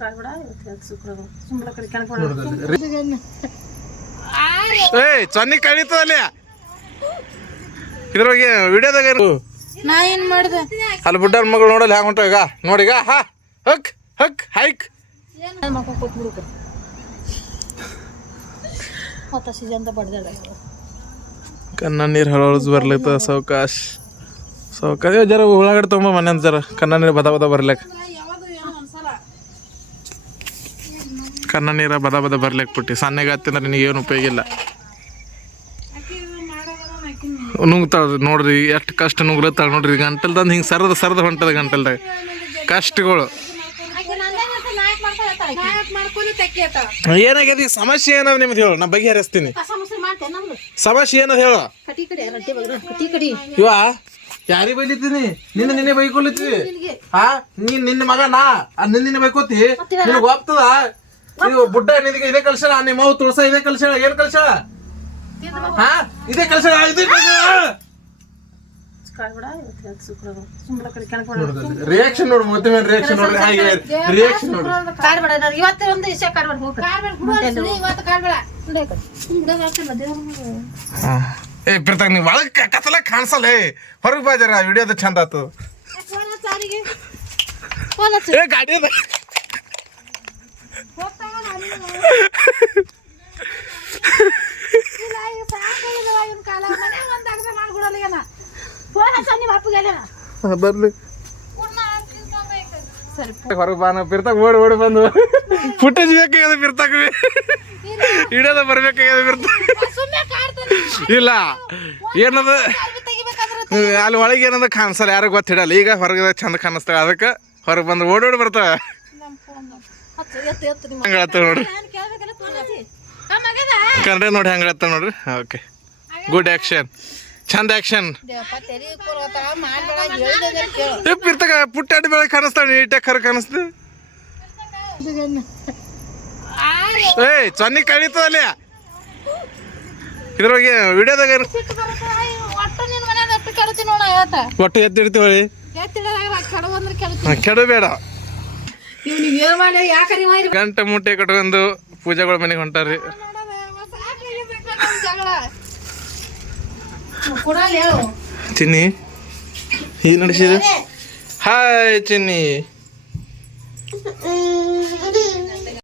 ಕಾಡ್ಬೇಡ ಇವತ್ತು ಶುಕ್ರವಾರ ಸುಮ್ಮನೆ ಕಡೆ ಕೆಣಕ್ ಏಯ್ ಚನ್ನಿ ಕಳೀತದಲ್ಲಿ ಇದ್ರೊಳಗೆ ವಿಡಿಯೋದಾಗ ಏನು ನಾ ಏನ್ ಮಾಡ್ದೆ? ಅಲ್ಲಿ ಬುಡ್ಡನ ಮಗಳು ನೋಡಲ್ಲ ಹ್ಯಾಂಗ ಹೊಂಟ ಈಗ? ನೋಡಿಗ ಹಾ ಹಕ್ ಹಕ್ ಹೈಕ್. ಕಣ್ಣ ನೀರು ಹಳೋಳ್ಸ್ ಬರ್ಲೈತ ಸಾವಕಾಶ. ಸಾವಕಾಶ ಜರ ಉಳ್ಳಾಗಡ್ಡಿ ತೊಗೊಂಬ ಮನೆ ಅಂತ ಜರ. ಕಣ್ಣ ನೀರು ಬದ ಬದ ಬರ್ಲಿಕ್ಕೆ. ಕಣ್ಣ ನೀರ ಬದ ಬದ ಬರ್ಲಿಕ್ಕೆ ಪುಟ್ಟಿ. ಸಣ್ಣಗೆ ಹತ್ತಿಂದ್ರೆ ನಿನಗೆ ಏನು ಉಪಯೋಗ ಇಲ್ಲ. ನುಂಗ್ತಾಳ್ರಿ ನೋಡ್ರಿ ಎಷ್ಟು ಕಷ್ಟ ನುಗ್ಲತ್ತಾಳ ನೋಡ್ರಿ. ಗಂಟಲ್ದಂದು ಹಿಂಗೆ ಸರದ ಸರದ ಹೊಂಟದ ಗಂಟಲ್ದಾಗ. ಕಷ್ಟಗಳು. ಏನಾಗ್ಯದ ಈ ಸಮಸ್ಯೆ ಏನದ ನಿಮ್ದು ಹೇಳು ನಾ ಬಗೆಹರಿಸ್ತೀನಿ. ಸಮಸ್ಯೆ ಏನದ ಹೇಳು. ಇವ ಯಾರಿಗೆ ಬೈಲಿದ್ದೀನಿ? ನಿನ್ನ ನಿನ್ನೆ ಬೈಕೊಲಿತ್ತಿ ಹಾ? ನೀನ್ ನಿನ್ನ ಮಗ ನಾ ಆ ನಿನ್ನ ನಿನ್ನೆ ಬೈಕೋತಿ ನಿನಗೆ ಹೋಗ್ತದ ನೀವು ಬುಡ್ಡ ನಿನಗೆ ಇದೇ ಕಲ್ಸ ನಿಮ್ಮ ಅವ್ ತುಳಸ ಇದೇ ಕಲ್ಸಳ ಏನ್ ಕಲ್ಸ? ಹಾ? ಇದೇ ಕಲ್ಸಳ ಇದೇ ರಿಯಾಕ್ಷನ್ ನೋಡು ಮತ್ತೆ ಮೇಲೆ ರಿಯಾಕ್ಷನ್ ನೋಡ್ರಿ ಹಾಗೆ ರಿಯಾಕ್ಷನ್ ನೋಡ್ರಿ. ಕಾಡ್ಬೇಡ ನಾನು ಇವತ್ತು ಒಂದು ವಿಷಯ ಕಾಡ್ಬೇಡ ಹೋಗಿ ಇವತ್ತು ಕಾಡ್ಬೇಡ. ಹಾ. ಏ ಬಿರ್ತಾಗ ನೀವು ಒಳಗೆ ಕತ್ತಲ ಕಾಣಿಸಲ್ಲ. ಹೊರಗೆ ಬಾಜಾರ ವಿಡಿಯೋದ ಚಂದ ಆತು. ಏ ಗಾಡಿ ಅದ ಬರ್ಲಿ. ಹೊರಗೆ ಬಾನ ಬಿರ್ತಾಗ ಓಡಿ ಓಡಿ ಬಂದು. ಫುಟೇಜ್ ಬೇಕಾಗ್ಯದ ಬಿರ್ತಾಗ ಹಿಡಿಯೋದ ಬರ್ಬೇಕಾಗ್ಯದ ಬಿರ್ತ ಇಲ್ಲ. ಏನದ? ಅಲ್ಲಿ ಒಳಗೆ ಏನದ ಕಾಣಿಸಲ್ಲ ಯಾರು ಗೊತ್ತಿಡಲ್ಲ. ಈಗ ಹೊರಗೆ ಚಂದ ಕಾಣಿಸ್ತಾವ ಅದಕ್ಕೆ ಹೊರಗೆ ಬಂದು ಓಡಿ ಓಡಿ ಬರ್ತಾವ. ಹಂಗ ನೋಡ್ರಿ. ಕನ್ನಡ ನೋಡಿ ಹೆಂಗ ನೋಡ್ರಿ. ಓಕೆ ಗುಡ್ ಆಕ್ಷನ್ ಚಂದ ಆಕ್ಷನ್ ಇರ್ತಾಗ ಪುಟ್ಟಾಡಿ ಬೆಳಗ್ಗೆ ಕಾಣಿಸ್ತಾವ, ನೀಟಾಗಿ ಕರ್ ಕಾಣಿಸ್ತು ಏಯ್, ಚನ್ನಿ ಕಳೀತದಲ್ಲಿ? ಇದ್ರೊಳಗೆ ವಿಡಿಯೋದಾಗ ಒಟ್ಟು ಎತ್ತಿಡ್ತೀವಿ ಕೆಡಬೇಡ ಗಂಟೆ ಮುಟ್ಟೆ ಕಟ್ಕೊಂಡು ಪೂಜೆಗಳ ಮನೆಗೆ ಹೊಂಟಾರಿ ಚಿನ್ನಿ ಈ ನಡೆಸಿದ. ಹಾಯ್ ಚಿನ್ನಿ.